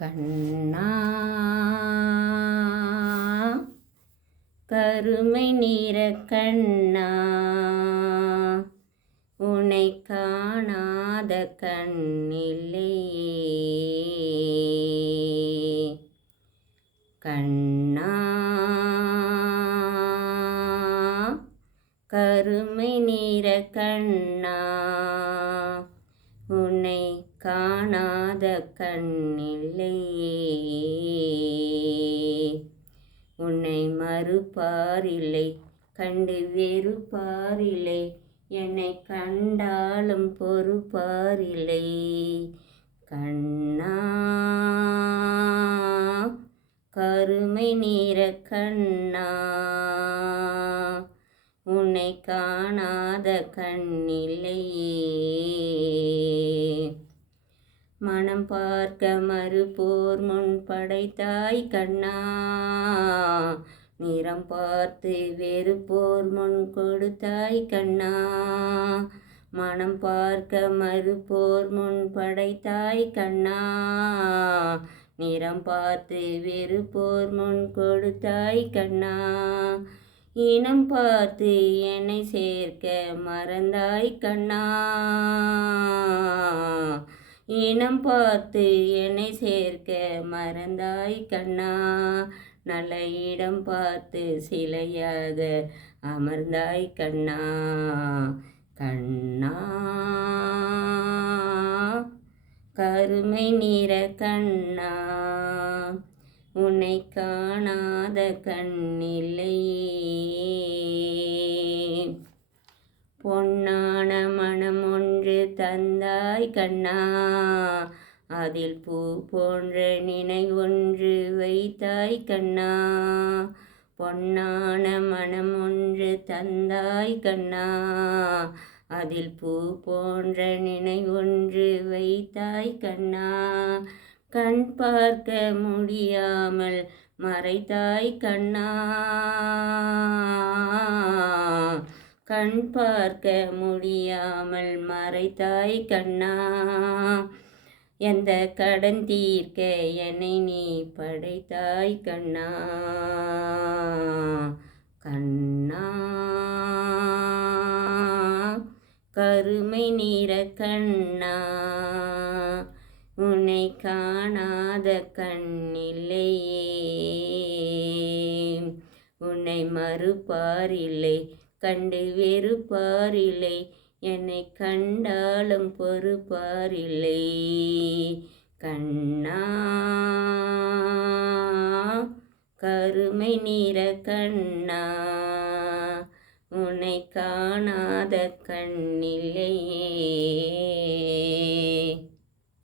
கண்ணா கருமை நிற கண்ணா, உனை காணாத கண்ணில்லையே. கண்ணா கருமை நிற கண்ணா, உன்னை காணாத கண்ணில்லையே. உன்னை மறுப்பாரில்லை, கண்டு வெறுப்பாரில்லை, என்னை கண்டாலும் பொறுப்பாரில்லை. கண்ணா கருமை நிற கண்ணா, உன்னை காணாத கண்ணில்லையே. மனம் பார்க்க மறுப்போர் முன் படைத்தாய் கண்ணா, நிறம் பார்த்து வெறுப்போர் முன் கொடுத்தாய் கண்ணா. மனம் பார்க்க மறுப்போர் முன் படைத்தாய் கண்ணா, நிறம் பார்த்து வெறுப்போர் முன் கொடுத்தாய் கண்ணா. இனம் பார்த்து என்னை சேர்க்க மறந்தாய் கண்ணா, இனம் பார்த்து என்னை சேர்க்க மறந்தாய் கண்ணா. நல்ல இடம் பார்த்து சிலையாக அமர்ந்தாய் கண்ணா. கண்ணா கருமை நிற கண்ணா, உன்னை காணாத கண்ணில்லையே. பொன்னான மனம் ஒன்று தந்தாய் கண்ணா, அதில் பூ போன்ற நினைவொன்று வைத்தாய் கண்ணா. பொன்னான மனம் ஒன்று தந்தாய் கண்ணா, அதில் பூ போன்ற நினைவொன்று வைத்தாய் கண்ணா. கண் பார்க்க முடியாமல் மறைத்தாய் கண்ணா, கண் பார்க்க முடியாமல் மறைத்தாய் கண்ணா. எந்த கடன் தீர்க்க என்னை நீ படைத்தாய் கண்ணா. கண்ணா கருமை நிற கண்ணா, உன்னை காணாத கண்ணில்லையே. உன்னை மறுப்பாரில்லை, கண்டு வெறுப்பாரில்லை, என்னை கண்டாலும் பொறுப்பாரில்லை. கண்ணா கருமை நிற கண்ணா, உன்னை காணாத கண்ணில்லையே.